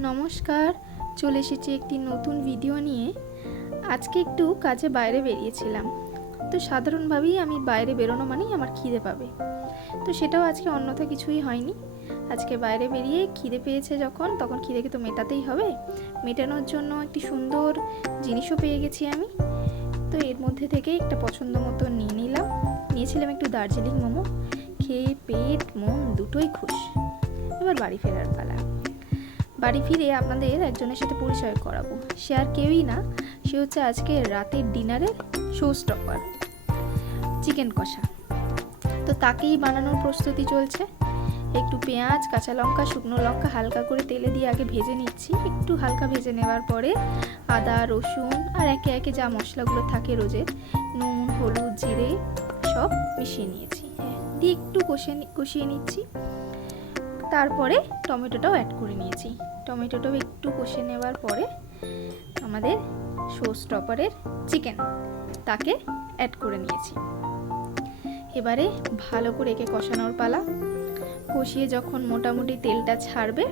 নমস্কার, চলে এসেছি একটি নতুন ভিডিও নিয়ে। আজকে একটু কাজে বাইরে বেরিয়েছিলাম। তো সাধারণভাবেই আমি বাইরে বেরোনো মানেই আমার খিদে পাবে। তো সেটাও আজকে অন্যথা কিছুই হয়নি। আজকে বাইরে বেরিয়ে খিদে পেয়েছে যখন, তখন খিদেকে তো মেটাতেই হবে। মেটানোর জন্য একটি সুন্দর জিনিসও পেয়ে গেছি আমি। তো এর মধ্যে থেকে একটা পছন্দ মতো নিয়ে নিলাম। নিয়েছিলাম একটু দার্জিলিং মোমো। খেয়ে পেট, মন দুটোই খুশ। এবার বাড়ি ফেরার পালা। বাড়ি ফিরে আপনাদের একজনের সাথে পরিচয় করাবো। সে আর কেউই না, সে হচ্ছে আজকে রাতের ডিনারের শো স্টপার চিকেন কষা। তো তাকেই বানানোর প্রস্তুতি চলছে। একটু পেঁয়াজ, কাঁচা লঙ্কা, শুকনো লঙ্কা হালকা করে তেলে দিয়ে আগে ভেজে নিচ্ছি। একটু হালকা ভেজে নেওয়ার পরে আদা, রসুন আর একে একে যা মশলাগুলো থাকে রোজের, নুন, হলুদ, জিরে সব মিশিয়ে নিয়েছি। দিয়ে একটু কষে কষিয়ে নিচ্ছি। তারপরে টমেটোটাও অ্যাড করে নিয়েছি। টমেটোটাও একটু কষে নেওয়ার পরে আমাদের শো স্টপারের চিকেন তাকে অ্যাড করে নিয়েছি। এবারে ভালো করে একে কষানোর পালা। কষিয়ে যখন মোটামুটি তেলটা ছাড়বে,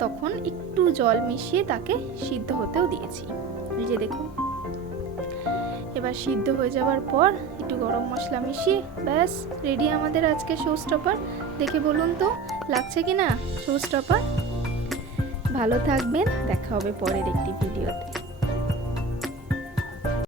তখন একটু জল মিশিয়ে তাকে সিদ্ধ হতেও দিয়েছি। এই যে দেখুন। এবার সিদ্ধ হয়ে যাওয়ার পর একটু গরম মশলা মিশিয়ে ব্যাস রেডি আমাদের আজকে শো স্টপার দেখে বলুন তো, লাগছে কি না শো স্টপার ভালো থাকবেন, দেখা হবে পরের একটি ভিডিওতে